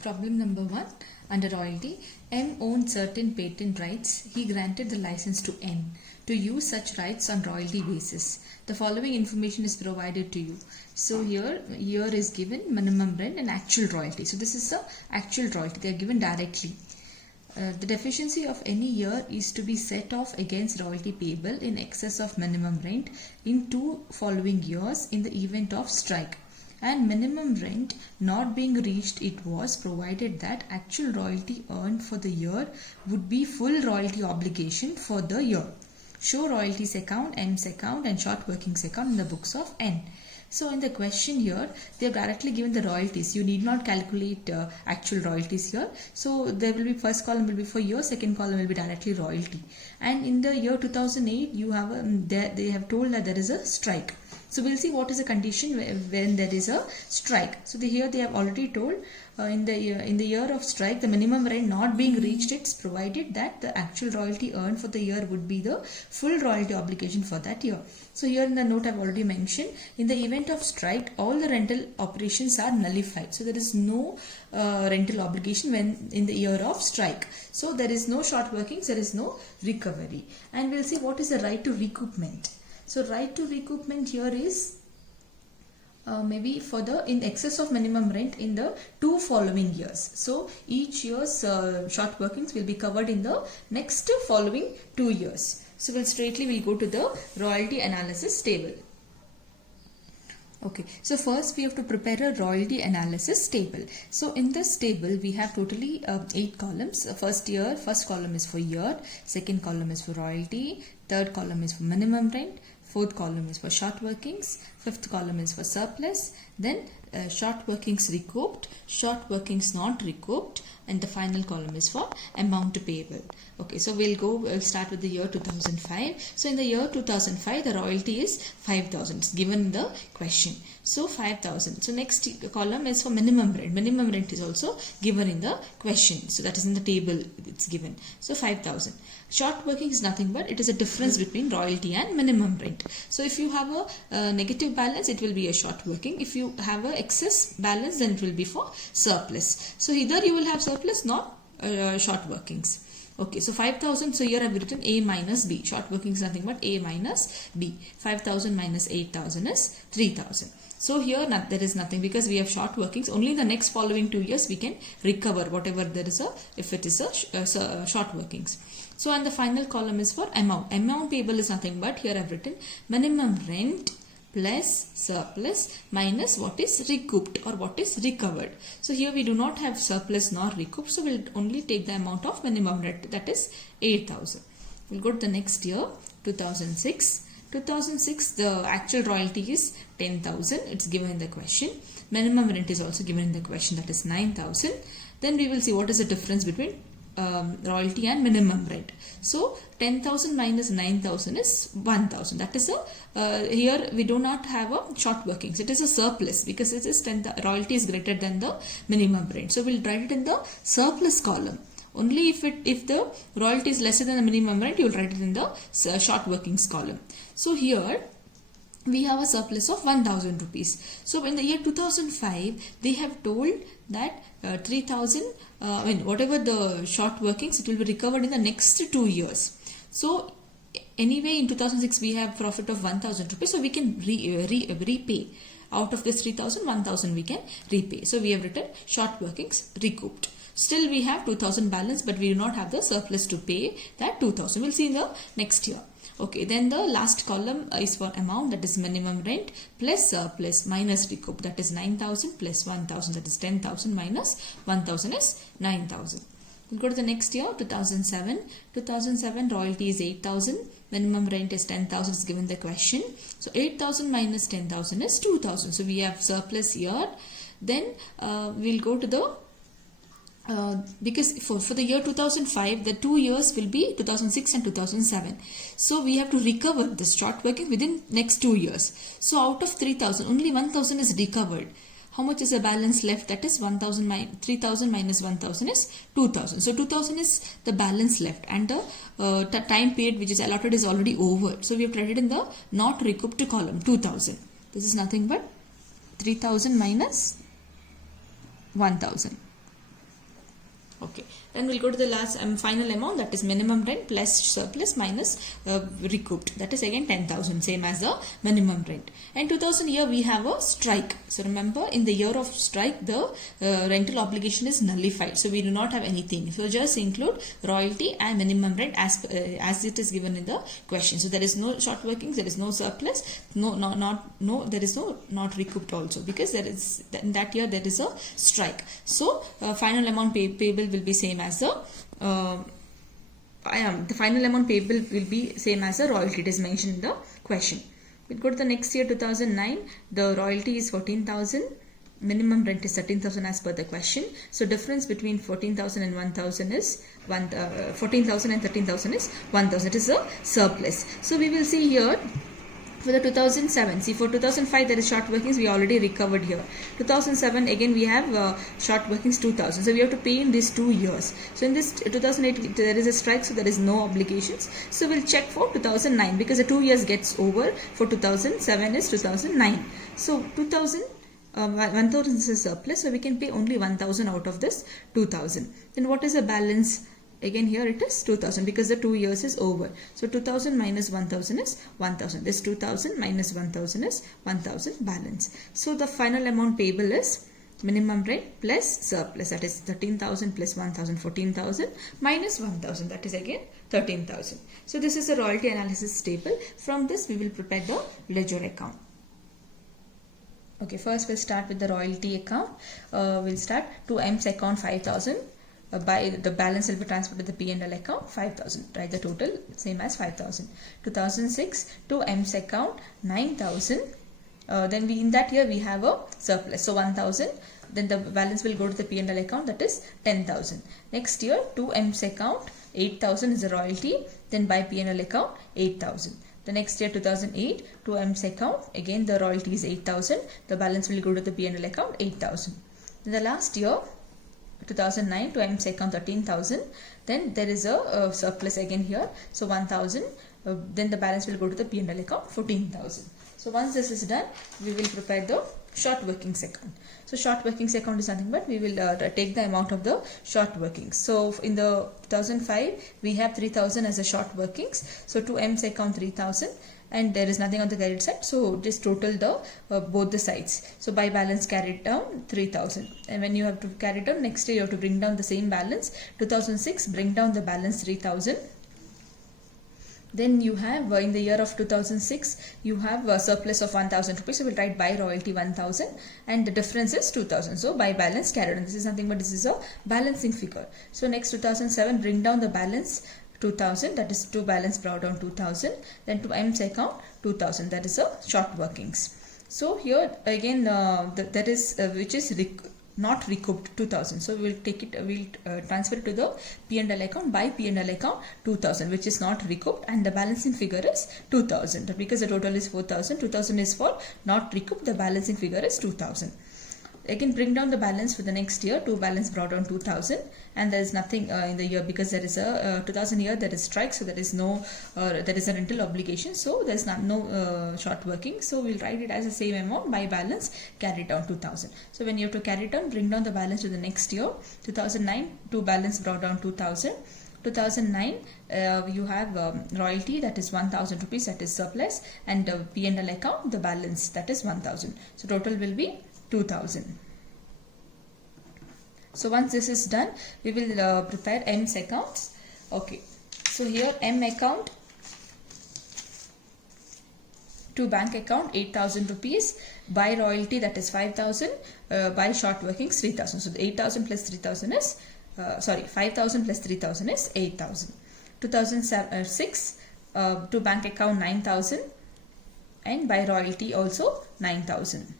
Problem number 1. Under royalty, M owned certain patent rights. He granted the license to N to use such rights on royalty basis. The following information is provided to you. So here is given minimum rent and actual royalty. So this is the actual royalty. They are given directly. The deficiency of any year is to be set off against royalty payable in excess of minimum rent in 2 following years in the event of strike. And minimum rent not being reached, it was provided that actual royalty earned for the year would be full royalty obligation for the year. Show royalties account, M's account and short workings account in the books of N. So in the question here, they have directly given the royalties. You need not calculate actual royalties here. So there will be first column will be for year, second column will be directly royalty. And in the year 2008, you have they have told that there is a strike. So we'll see what is the condition when there is a strike. So here they have already told in the year of strike, the minimum rent not being reached, it's provided that the actual royalty earned for the year would be the full royalty obligation for that year. So here in the note I've already mentioned, in the event of strike, all the rental operations are nullified. So there is no rental obligation when in the year of strike. So there is no short workings, there is no recovery. And we'll see what is the right to recoupment. So right to recoupment here is maybe for the in excess of minimum rent in the 2 following years. So each year's short workings will be covered in the next following 2 years. So we'll go to the royalty analysis table. Okay, so first we have to prepare a royalty analysis table. So in this table we have totally 8 columns. First column is for year, second column is for royalty, third column is for minimum rent, fourth column is for short workings, fifth column is for surplus, then short workings recouped, short workings not recouped, and the final column is for amount payable. Okay, so we'll start with the year 2005. So in the year 2005, the royalty is 5,000. It's given in the question. So 5,000. So next column is for minimum rent. Minimum rent is also given in the question. So that is in the table it's given. So 5,000. Short working is nothing but it is a difference between royalty and minimum rent. So if you have a negative balance, it will be a short working. If you have a excess balance, then it will be for surplus. So either you will have surplus, not short workings. Okay, so 5,000. So here I have written A minus B. Short working is nothing but A minus B. 5,000 minus 8,000 is 3,000. So here there is nothing because we have short workings. Only in the next following 2 years we can recover whatever there is if it is a short workings. So and the final column is for amount. Amount payable is nothing but here I have written minimum rent plus surplus minus what is recouped or what is recovered. So here we do not have surplus nor recouped. So we'll only take the amount of minimum rent, that is 8,000. We'll go to the next year, 2006. 2006, the actual royalty is 10,000. It's given in the question. Minimum rent is also given in the question, that is 9,000. Then we will see what is the difference between royalty and rent. So 10,000 minus 9,000 is 1,000. That is here we do not have a short workings. It is a surplus because it is royalty is greater than the minimum rent. So we'll write it in the surplus column. Only if the royalty is lesser than the minimum rent, you will write it in the short workings column. So here we have a surplus of 1,000 rupees. So in the year 2005, they have told that 3,000, whatever the short workings, it will be recovered in the next 2 years. So anyway, in 2006, we have profit of 1,000 rupees. So we can repay. Out of this 3,000, 1,000 we can repay. So we have written short workings recouped. Still we have 2,000 balance, but we do not have the surplus to pay that 2,000. We'll see in the next year. Okay, then the last column is for amount, that is minimum rent plus surplus minus recoup, that is 9,000 plus 1,000, that is 10,000 minus 1,000 is 9,000. We'll go to the next year, 2007. 2007 royalty is 8,000, minimum rent is 10,000 is given the question. So 8,000 minus 10,000 is 2,000. So we have surplus here. Then we'll go to the because for the year 2005, the 2 years will be 2006 and 2007. So we have to recover this short working within next 2 years. So out of 3,000, only 1,000 is recovered. How much is the balance left? That is 3,000 minus 1,000 is 2,000. So 2,000 is the balance left and the time period which is allotted is already over. So we have written in the not recouped column 2,000. This is nothing but 3,000 minus 1,000. Okay, then we'll go to the last final amount, that is minimum rent plus surplus minus recouped. That is again 10,000, same as the minimum rent. And 2,000 here we have a strike. So remember, in the year of strike, the rental obligation is nullified. So we do not have anything. So just include royalty and minimum rent as it is given in the question. So there is no short workings, there is no surplus, there is no not recouped also, because there is in that year there is a strike. So final amount payable will be same as the final amount payable will be same as the royalty. It is mentioned in the question. We'll go to the next year, 2009. The royalty is 14,000. Minimum rent is 13,000 as per the question. So difference between 14,000 and 1,000 is 14,000 and 13,000 is 1,000. It is a surplus. So we will see here. For the 2007, see, for 2005 there is short workings, we already recovered here. 2007 again we have short workings 2,000. So we have to pay in these 2 years. So in this 2008 there is a strike, so there is no obligations. So we'll check for 2009 because the 2 years gets over. For 2007 is 2009. So 1,000 is a surplus, so we can pay only 1,000 out of this 2,000. Then what is the balance? Again here it is 2,000 because the 2 years is over. So 2,000 minus 1,000 is 1,000. This 2,000 minus 1,000 is 1,000 balance. So the final amount payable is minimum rent plus surplus, that is 13,000 plus 1,000, 14,000 minus 1,000, that is again 13,000. So this is a royalty analysis table. From this we will prepare the ledger account. Okay, first we'll start with the royalty account. We'll start to M's account 5,000. By the balance will be transferred to the P&L account 5,000. Write the total same as 5,000. 2006 to M's account 9,000. Then in that year we have a surplus, so 1,000. Then the balance will go to the P&L account, that is 10,000. Next year to M's account 8,000 is a royalty. Then by P&L account 8,000. The next year 2008 to M's account, again the royalty is 8,000. The balance will go to the P&L account 8,000. Then the last year 2009 to M's account 13,000. Then there is a surplus again here, so 1,000. Then the balance will go to the P&L account 14,000. So once this is done, we will prepare the short workings account. So short workings account is nothing but we will take the amount of the short workings. So in the 2005 we have 3,000 as a short workings. So to M's account 3,000. And there is nothing on the credit side, so just total the both the sides. So by balance carried down 3,000, and when you have to carry down next year you have to bring down the same balance. 2006 bring down the balance 3,000. Then you have in the year of 2006 you have a surplus of 1,000 rupees. So we'll write by royalty 1,000 and the difference is 2,000. So by balance carried on. This is nothing but this is a balancing figure. So next 2007 bring down the balance 2,000, that is to balance brought down 2,000. Then to M's account 2,000, that is a short workings. So here again that is which is not recouped 2,000. So we will take it, we will transfer it to the P&L account by P&L account 2,000, which is not recouped, and the balancing figure is 2,000 because the total is 4,000. 2,000 is for not recouped. The balancing figure is 2,000. Again bring down the balance for the next year. To balance brought down 2,000, and there is nothing in the year because there is a 2,000 year there is strike, so there is no there is a rental obligation, so there is no short working. So we'll write it as the same amount by balance carry down 2,000. So when you have to carry down, bring down the balance to the next year. 2009 to balance brought down 2,000. 2009 you have royalty, that is 1,000 rupees, that is surplus, and P&L account the balance, that is 1,000. So total will be 2,000. So once this is done, we will prepare M's accounts. Okay, so here M account to bank account 8,000 rupees, by royalty that is 5,000, by short workings 3,000. So the 8,000 plus 3,000 is 5,000 plus 3,000 is 8,000. 2006 to bank account 9,000 and by royalty also 9,000.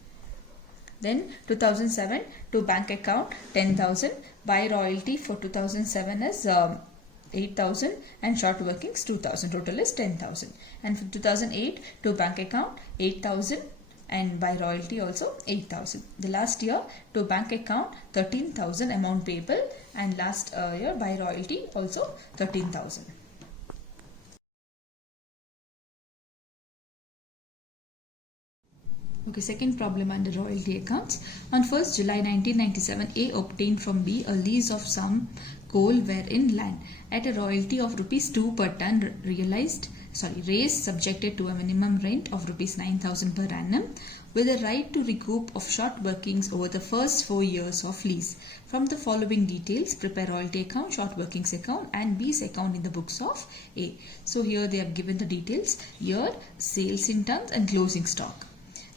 Then 2007 to bank account 10,000, by royalty for 2007 is 8,000 and short workings 2,000. Total is 10,000. And for 2008 to bank account 8,000 and by royalty also 8,000. The last year to bank account 13,000 amount payable, and last year by royalty also 13,000. Okay, second problem under royalty accounts. On 1st July 1997, A obtained from B a lease of some coal wherein land at a royalty of rupees 2 per ton raised subjected to a minimum rent of rupees 9,000 per annum with a right to recoup of short workings over the first 4 years of lease. From the following details, prepare royalty account, short workings account and B's account in the books of A. So here they have given the details, year, sales in tons and closing stock.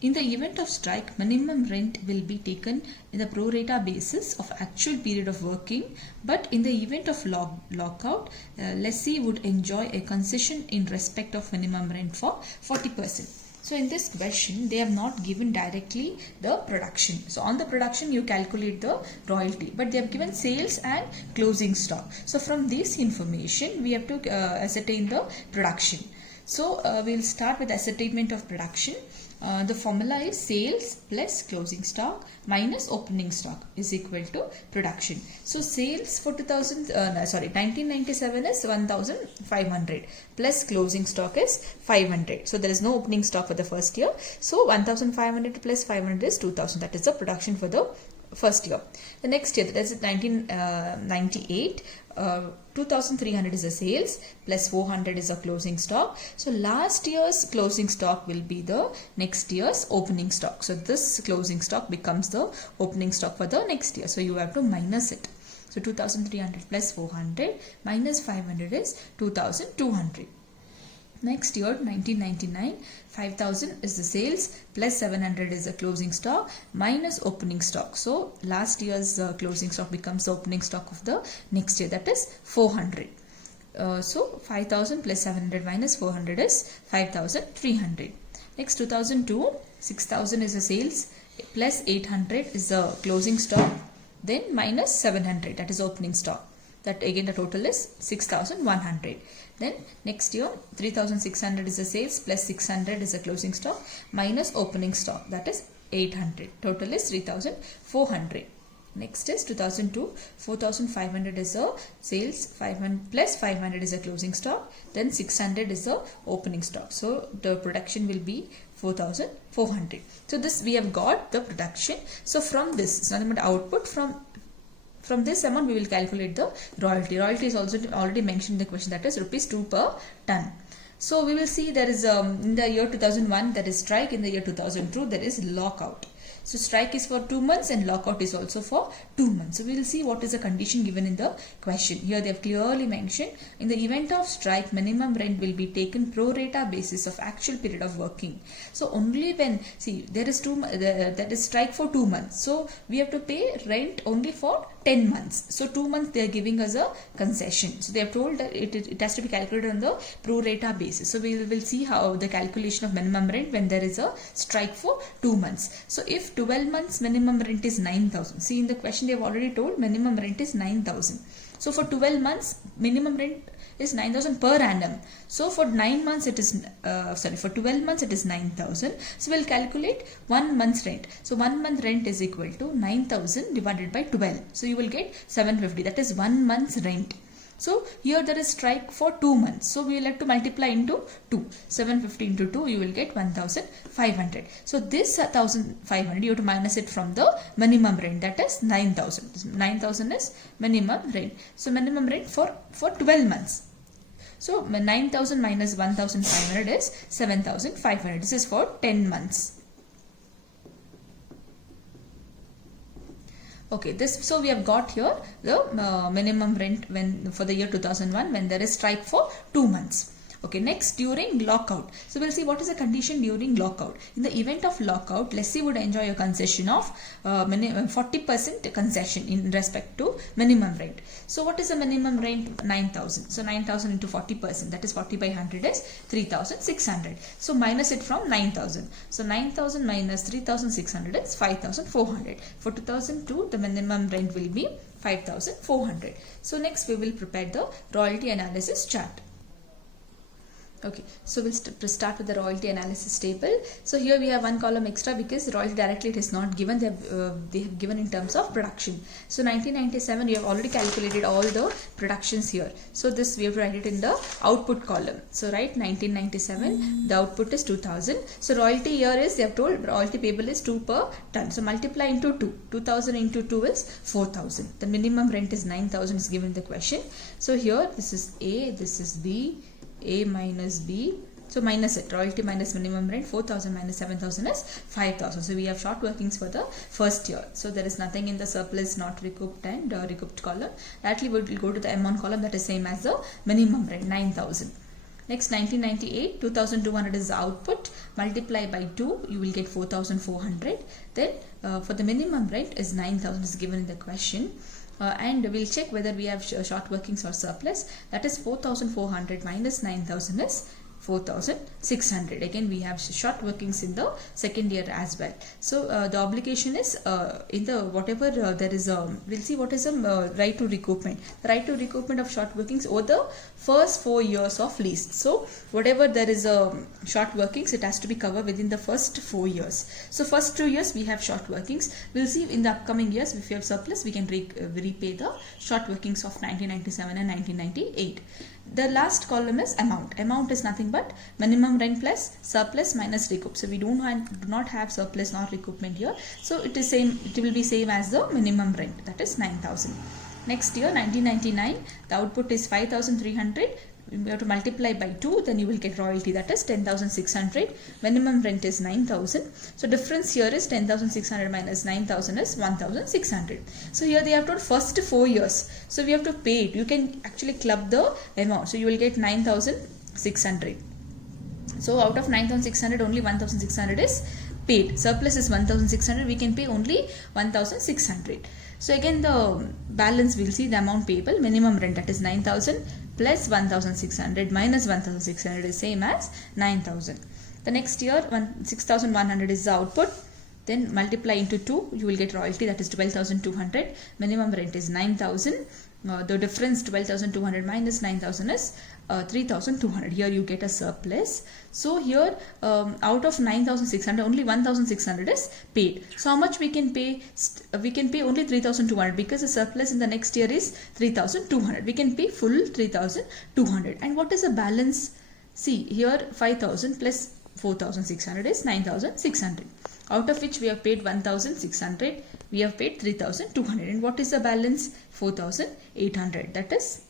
In the event of strike, minimum rent will be taken in the pro rata basis of actual period of working, but in the event of lockout, lessee would enjoy a concession in respect of minimum rent for 40%. So in this question, they have not given directly the production. So on the production, you calculate the royalty, but they have given sales and closing stock. So from this information, we have to ascertain the production. So we'll start with ascertainment of production. The formula is sales plus closing stock minus opening stock is equal to production. So sales for 1997 is 1,500 plus closing stock is 500. So there is no opening stock for the first year. So 1,500 plus 500 is 2,000. That is the production for the first year. The next year, that is 1998, 2,300 is the sales plus 400 is the closing stock. So last year's closing stock will be the next year's opening stock. So this closing stock becomes the opening stock for the next year. So you have to minus it. So 2,300 plus 400 minus 500 is 2,200. Next year, 1999, 5,000 is the sales plus 700 is the closing stock minus opening stock. So last year's closing stock becomes the opening stock of the next year, that is 400. So 5,000 plus 700 minus 400 is 5,300. Next 2002, 6,000 is the sales plus 800 is the closing stock, then minus 700, that is opening stock. That again the total is 6,100. Then next year 3,600 is the sales plus 600 is the closing stock minus opening stock, that is 800. Total is 3,400. Next is 2002, 4,500 is the sales, 500 plus 500 is the closing stock, then 600 is the opening stock. So the production will be 4,400. So this we have got the production. So from this, it's nothing but output. From this amount, we will calculate the royalty. Royalty is also already mentioned in the question, that is rupees 2 per ton. So we will see there is in the year 2001 there is strike, in the year 2002 there is lockout. So strike is for 2 months and lockout is also for 2 months. So we will see what is the condition given in the question. Here they have clearly mentioned, in the event of strike, minimum rent will be taken pro rata basis of actual period of working. So only when, see, there is that is strike for 2 months. So we have to pay rent only for 10 months. So 2 months they are giving us a concession. So they have told that it has to be calculated on the pro rata basis. So we will see how the calculation of minimum rent when there is a strike for 2 months. So if 12 months minimum rent is 9,000. See, in the question they have already told minimum rent is 9,000. So for 12 months minimum rent is 9,000 per annum. So for 9 months it is for 12 months it is 9,000. So we'll calculate 1 month's rent. So 1 month rent is equal to 9,000 divided by 12. So you will get 750. That is 1 month's rent. So here there is strike for 2 months. So we will have to multiply into 2. 750 into 2, you will get 1,500. So this 1,500 you have to minus it from the minimum rent, that is 9,000. 9,000 is minimum rent. So minimum rent for 12 months. So 9,000 minus 1,500 is 7,500. This is for 10 months. Okay, so we have got here the minimum rent when for the year 2001 when there is strike for 2 months. Okay, next during lockout. So we'll see what is the condition during lockout. In the event of lockout, lessee would enjoy a concession of 40% concession in respect to minimum rent. So what is the minimum rent? 9,000. So 9,000 into 40%, that is 40 by 100 is 3,600. So minus it from 9,000. So 9,000 minus 3,600 is 5,400. For 2002, the minimum rent will be 5,400. So next we will prepare the royalty analysis chart. Okay, so we'll start with the royalty analysis table. So here we have one column extra because royalty directly it is not given. They have given in terms of production. So 1997 we have already calculated all the productions here. So this we have to write it in the output column. So write 1997 the output is 2000. So royalty here is they have told royalty payable is 2 per ton. So multiply into 2. 2000 into 2 is 4000. The minimum rent is 9000 is given in the question. So here this is A, this is B. A minus B, so minus it, royalty minus minimum rent, 4000 minus 7000 is 5000. So we have short workings for the first year. So there is nothing in the surplus not recouped and recouped column. Directly we will go to the amount column, that is same as the minimum rent, 9000. Next 1998, 2200 is the output, multiply by 2, you will get 4400. Then for the minimum rent is 9000 is given in the question. And we'll check whether we have short workings or surplus. That is 4400 minus 9000 is 4600. Again we have short workings in the second year as well. So the obligation is in the whatever there is we'll see what is a right to recoupment. The right to recoupment of short workings over the first 4 years of lease. So whatever there is a short workings, it has to be covered within the first 4 years. So first 2 years we have short workings. We'll see in the upcoming years if we have surplus we can repay the short workings of 1997 and 1998. The last column is amount. Amount is nothing but minimum rent plus surplus minus recoup. So we do not have surplus nor recoupment here. So it is same. It will be same as the minimum rent, that is 9000. Next year 1999, the output is 5300. You have to multiply by 2, then you will get royalty, that is 10,600. Minimum rent is 9,000. So difference here is 10,600 minus 9,000 is 1,600. So here they have told first 4 years. So we have to pay it. You can actually club the amount. So you will get 9,600. So out of 9,600 only 1,600 is paid. Surplus is 1,600. We can pay only 1,600. So again the balance we'll see the amount payable, minimum rent, that is 9,000 plus 1,600 minus 1,600 is same as 9,000. The next year 6,100 is the output. Then multiply into 2, you will get royalty, that is 12,200. Minimum rent is 9,000. The difference 12,200 minus 9,000 is 3,200. Here you get a surplus. So here out of 9,600 only 1,600 is paid. So how much we can pay? We can pay only 3,200 because the surplus in the next year is 3,200. We can pay full 3,200. And what is the balance? See here 5,000 plus 4,600 is 9,600. Out of which we have paid 1,600. We have paid 3,200. And what is the balance? 4,800. That is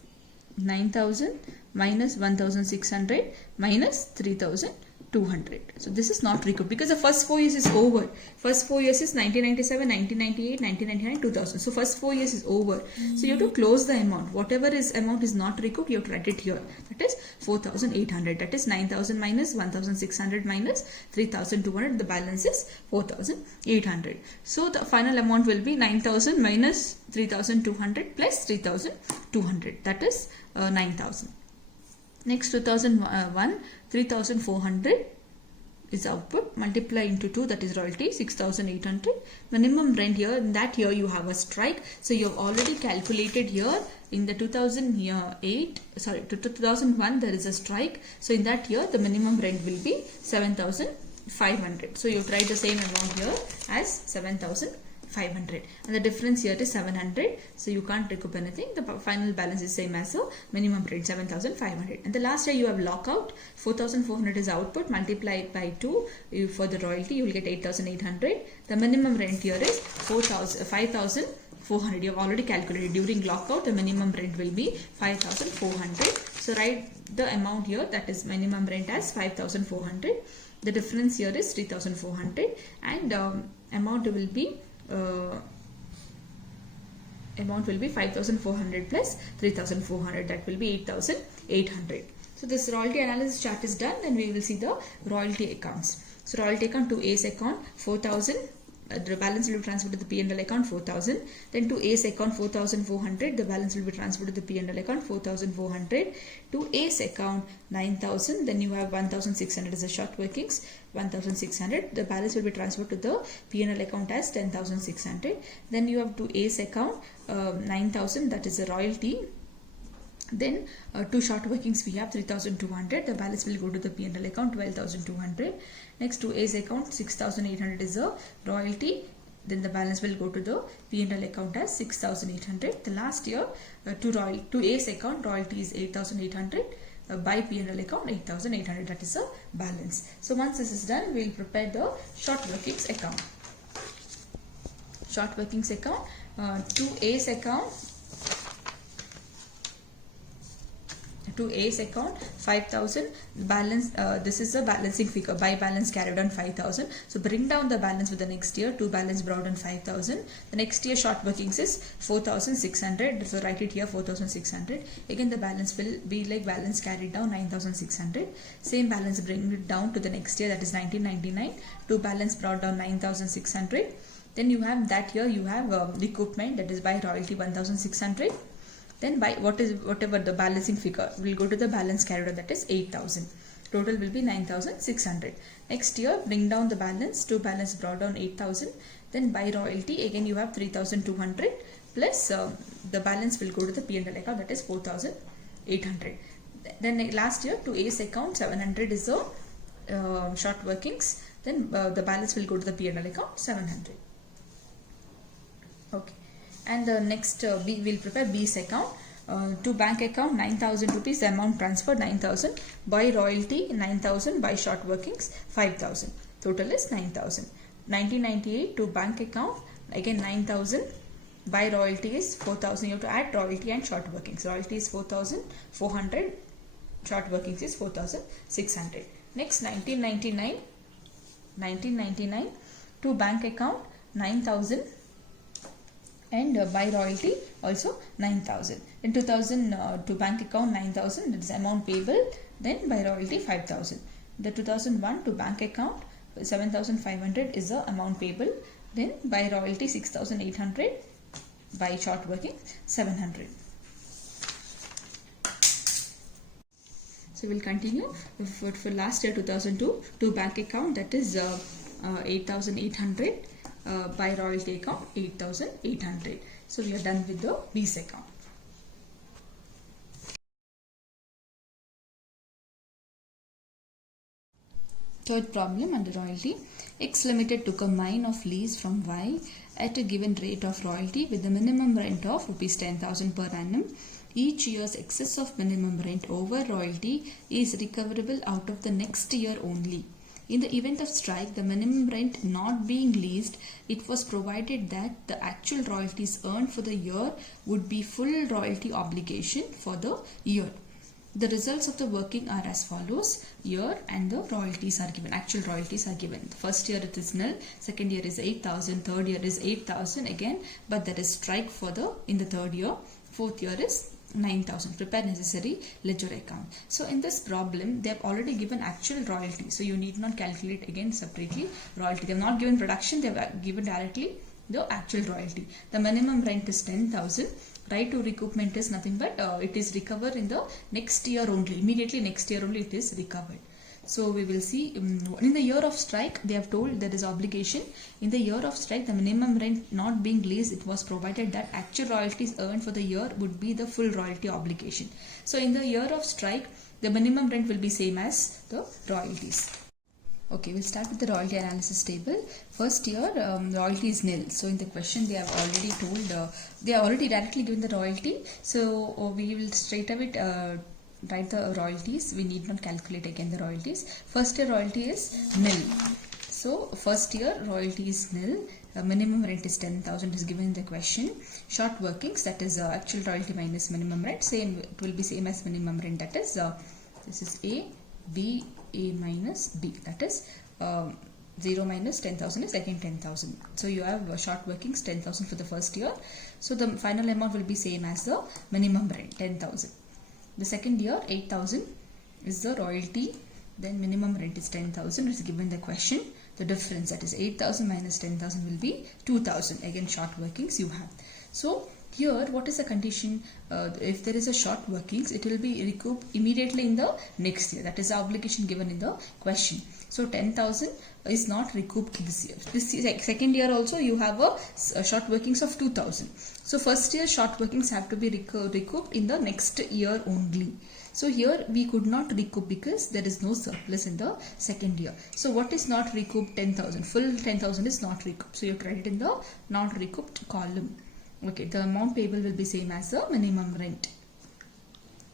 9,000 minus 1,600 minus 3,200. So this is not recouped because the first 4 years is over. First 4 years is 1997, 1998, 1999, 2000. So first 4 years is over. So you have to close the amount. Whatever amount is not recouped, you have to write it here. That is 4,800. That is 9,000 minus 1,600 minus 3,200. The balance is 4,800. So the final amount will be 9,000 minus 3,200 plus 3,200. That is 9,000. Next 2001, 3,400 is output, multiply into 2, that is royalty, 6,800. Minimum rent here, in that year you have a strike. So you have already calculated here in the 2001 there is a strike. So in that year the minimum rent will be 7,500. So you try the same amount here as 7,500. And the difference here is 700. So you can't recoup anything. The final balance is same as the minimum rent, 7,500. And the last year you have lockout, 4,400 is output, multiply by 2 for the royalty, you will get 8,800. The minimum rent here is 5,400. You have already calculated during lockout. The minimum rent will be 5,400. So write the amount here, that is minimum rent as 5,400. The difference here is 3,400 and amount will be 5,400 plus 3,400, that will be 8,800. So this royalty analysis chart is done. Then we will see the royalty accounts. So royalty account to A's account 4,000. The balance will be transferred to the P&L account 4,000. Then to A's account 4,400. The balance will be transferred to the P&L account 4,400. To A's account 9,000. Then you have 1,600 as a short workings. 1,600. The balance will be transferred to the P&L account as 10,600. Then you have to A's account 9,000, that is a royalty. Then two short workings we have 3,200. The balance will go to the P&L account 12,200. Next to A's account 6,800 is a royalty. Then the balance will go to the P&L account as 6,800. The last year to A's account royalty is 8,800. By P&L account 8,800, that is a balance. So once this is done, we will prepare the short workings account. Short workings account to A's account. To A's account 5,000 balance. This is the balancing figure. By balance carried on 5,000. So bring down the balance with the next year. To balance brought on 5,000. The next year short workings is 4,600. So write it here 4,600. Again the balance will be like balance carried down 9,600. Same balance bring it down to the next year, that is 1999. To balance brought down 9,600. Then you have that year you have recoupment, that is by royalty 1,600. Then by whatever the balancing figure will go to the balance carried on, that is 8,000. Total will be 9,600. Next year bring down the balance. To balance brought down 8,000. Then by royalty again you have 3,200 plus the balance will go to the P&L account, that is 4,800. Then last year to A's account 700 is the short workings. Then the balance will go to the P&L account 700. Okay. And the next we will prepare B's account. To bank account 9,000 rupees, the amount transferred 9,000. By royalty 9,000. By short workings 5,000. Total is 9,000. 1998 to bank account again 9,000. By royalty is 4,000. You have to add royalty and short workings. Royalty is 4,400. Short workings is 4,600. Next 1999 to bank account 9,000. And by royalty also 9,000. In 2000 to bank account 9,000, that is amount payable. Then by royalty 5,000. The 2001 to bank account 7,500 is the amount payable. Then by royalty 6,800. By short working 700. So we will continue for last year 2002 to bank account, that is 8,800. By royalty account 8,800. So we are done with the B's account. Third problem under royalty. X Limited took a mine of lease from Y at a given rate of royalty with a minimum rent of rupees 10,000 per annum. Each year's excess of minimum rent over royalty is recoverable out of the next year only. In the event of strike, the minimum rent not being leased, it was provided that the actual royalties earned for the year would be full royalty obligation for the year. The results of the working are as follows. Year and the royalties are given. Actual royalties are given. The first year it is nil, second year is 8,000, third year is 8,000 again, but there is strike for in the third year. Fourth year is 9,000. Prepare necessary ledger account. So in this problem, they have already given actual royalty. So you need not calculate again separately royalty. They have not given production. They have given directly the actual royalty. The minimum rent is 10,000. Right to recoupment is nothing but it is recovered in the next year only. Immediately next year only it is recovered. So we will see in the year of strike they have told there is obligation. In the year of strike, the minimum rent not being leased, it was provided that actual royalties earned for the year would be the full royalty obligation. So in the year of strike, the minimum rent will be same as the royalties. Okay, we'll start with the royalty analysis table. First year, royalty is nil. So in the question they have already told, they have already directly given the royalty. So we will straight away write the royalties. We need not calculate again the royalties. First year royalty is nil. So first year royalty is nil. Minimum rent is 10,000 is given in the question. Short workings, that is actual royalty minus minimum rent. Same, it will be same as minimum rent. That is this is A, B, A minus B. That is 0 minus 10,000 is again 10,000. So you have short workings 10,000 for the first year. So the final amount will be same as the minimum rent 10,000. The second year 8,000 is the royalty. Then minimum rent is 10,000 is given the question. The difference, that is 8,000 minus 10,000 will be 2,000. Again short workings you have. So Here, what is the condition? If there is a short workings, it will be recouped immediately in the next year. That is the obligation given in the question. So 10,000 is not recouped this year. This second year also you have a short workings of 2,000. So first year short workings have to be recouped in the next year only. So here we could not recoup because there is no surplus in the second year. So what is not recouped? 10,000. Full 10,000 is not recouped. So you write it in the not recouped column. Okay, the amount payable will be same as the minimum rent.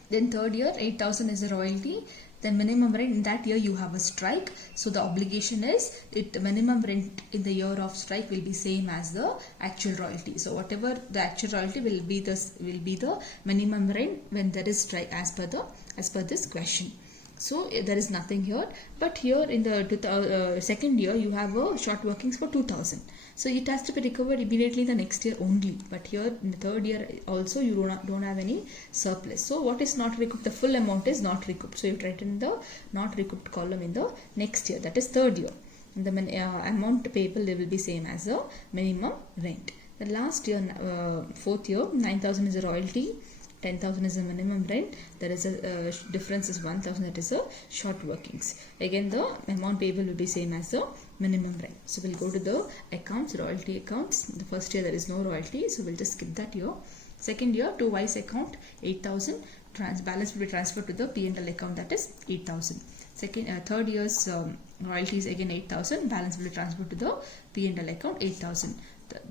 Then third year 8,000 is a royalty. Then minimum rent in that year you have a strike. So the obligation is the minimum rent in the year of strike will be same as the actual royalty. So whatever the actual royalty will be the minimum rent when there is strike as per this question. So there is nothing here, but here in the second year you have a short workings for 2,000. So it has to be recovered immediately the next year only. But here in the third year also you don't have any surplus. So what is not recouped? The full amount is not recouped. So you write in the not recouped column in the next year, that is third year. And the amount payable will be same as the minimum rent. The last year, fourth year, 9,000 is a royalty. 10,000 is the minimum rent. There is a difference is 1,000, that is a short workings. Again the amount payable will be same as the minimum rent. So we'll go to the accounts, royalty accounts. The first year there is no royalty, so we'll just skip that year. Second year, to wise account 8,000, balance will be transferred to the P&L account, that is 8,000. Third year's royalties again 8,000, balance will be transferred to the P&L account 8,000.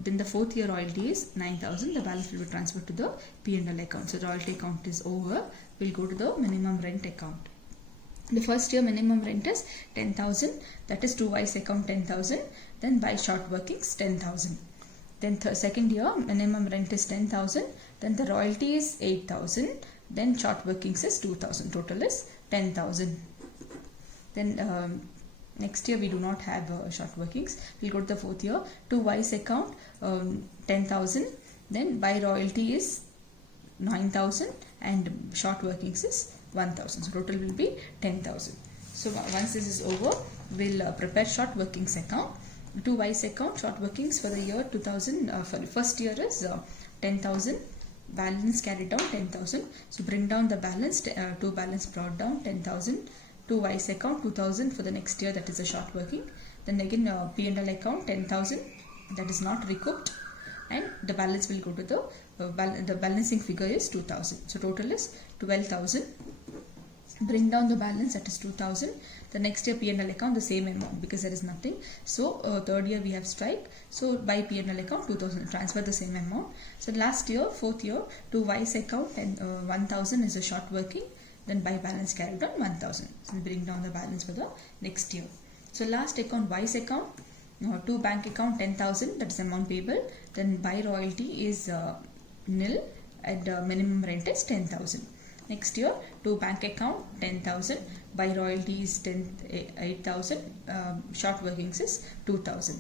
Then the fourth year royalty is 9,000. The balance will be transferred to the P&L account. So royalty account is over. We'll go to the minimum rent account. The first year minimum rent is 10,000. That is to wise account 10,000. Then by short workings 10,000. Then second year minimum rent is 10,000. Then the royalty is 8,000. Then short workings is 2,000. Total is 10,000. Then next year we do not have short workings. We'll go to the fourth year. To wise account 10,000. Then by royalty is 9,000 and short workings is 1,000. So total will be 10,000. So once this is over, we'll prepare short workings account. To wise account short workings for the year 2000. For the first year is 10,000. Balance carried down 10,000. So bring down the balance. To balance brought down 10,000. To wise account 2,000 for the next year, that is a short working. Then again P&L account 10,000, that is not recouped, and the balance will go to the balancing figure is 2,000. So total is 12,000. Bring down the balance, that is 2,000. The next year P&L account the same amount because there is nothing. So third year we have strike. So by P&L account 2,000, transfer the same amount. So last year, fourth year, to wise account 1,000 is a short working. Then by balance carried on 1,000. So we bring down the balance for the next year. So last account, wise account, to bank account 10,000, that is amount payable. Then by royalty is nil and minimum rent is 10,000. Next year, to bank account 10,000, by royalty is 8,000, short workings is 2,000.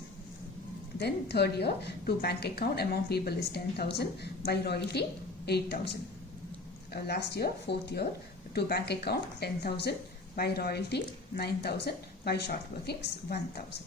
Then third year, to bank account amount payable is 10,000, by royalty 8,000. Last year, fourth year, to bank account 10,000, by royalty 9,000, by short workings 1,000.